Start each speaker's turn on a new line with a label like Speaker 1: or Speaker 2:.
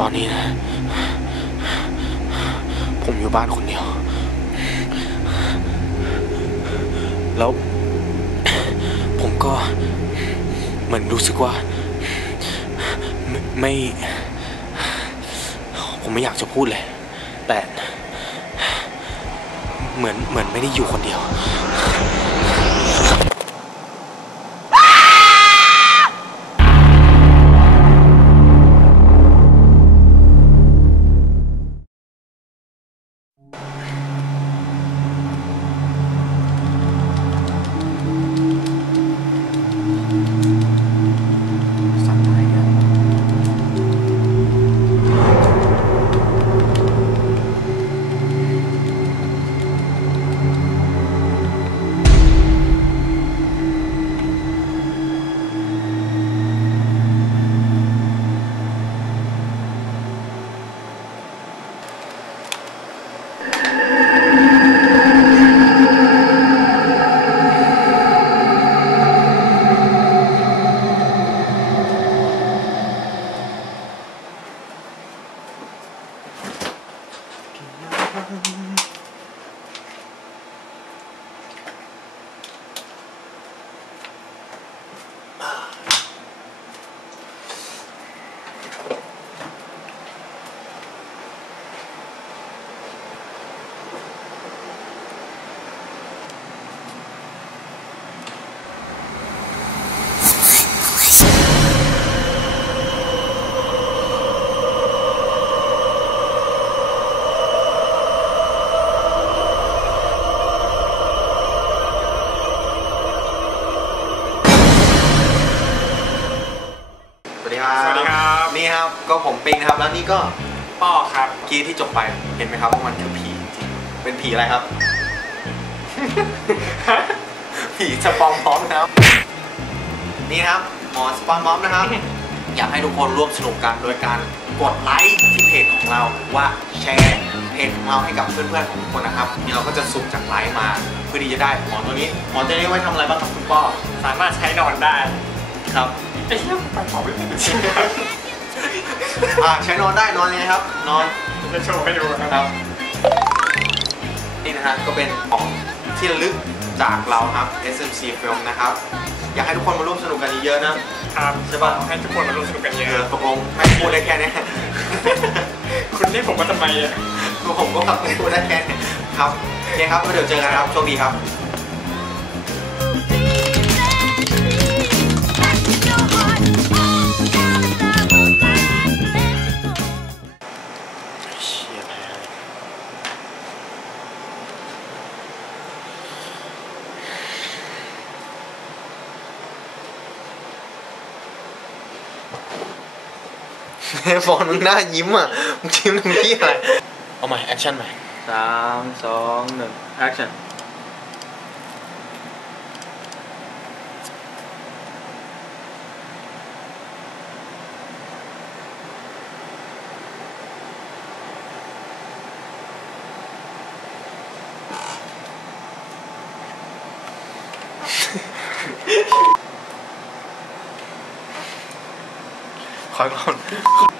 Speaker 1: ตอนนี้นะ ผมอยู่บ้านคนเดียว แล้ว ผมก็เหมือนรู้สึกว่าไมไม่ ผมไม่อยากจะพูดเลย แต่ เหมือนเหมือนไม่ได้อยู่คนเดียว
Speaker 2: ดีครับ
Speaker 3: สวัสดีครับ
Speaker 2: นี่ครับ ก็ผมปิงนะครับ แล้วนี่ก็
Speaker 3: ป้อครับ
Speaker 2: เมื่อกี้ที่จบไป เห็นไหมครับว่ามันคือผีจริง เป็นผีอะไรครับ ผีสปองพร้อมนะครับ นี่นะครับ หมอสปอนพร้อมนะครับ อยากให้ทุกคนร่วมสนุกกันโดยการกดไลค์ที่เพจของเราว่าแชร์เพจของเราให้กับเพื่อนๆของทุกคนนะครับนี่เราก็จะสุ่มจากไลค์มาเพื่อที่จะได้หมอตัวนี้ หมอตัวนี้ไว้ทำอะไรบ้างครับคุณป้อ
Speaker 3: สามารถใช้นอนได้
Speaker 2: ครับ
Speaker 3: ไอ้เหี้ยไปขอไม่เป็นจริง
Speaker 2: อ่าใช้นอนได้นอนยังไงครับ นอน
Speaker 3: จะโชว์ให้ดูครับ
Speaker 2: ครับ นี่นะฮะก็เป็นของที่ระลึกจากเราครับ SMC Film นะครับ อยากให้ทุกคนมาร่วมสนุกกันเยอะๆนะครับ
Speaker 3: ใช่ป่ะให้ทุกคนมาร่วมสนุกกันเย
Speaker 2: เออ
Speaker 3: อะ
Speaker 2: ตกลงไม่พูดได้แค่นี้
Speaker 3: คุณนี่ผมมาทำไมอะ
Speaker 2: ผมก็แบบไม่พูดได้แค่นี้ครับโอเคครับก็เดี๋ยวเจอกันนะครับโชคดีครับ ฟอนมึงหน้ายิ้มอะ มึงยิ้มตรงที่อะไร
Speaker 1: เอาใหม่ แอคชั่นใหม่
Speaker 4: สามสองหนึ่งแอคชั่น
Speaker 1: ขออีกรอบ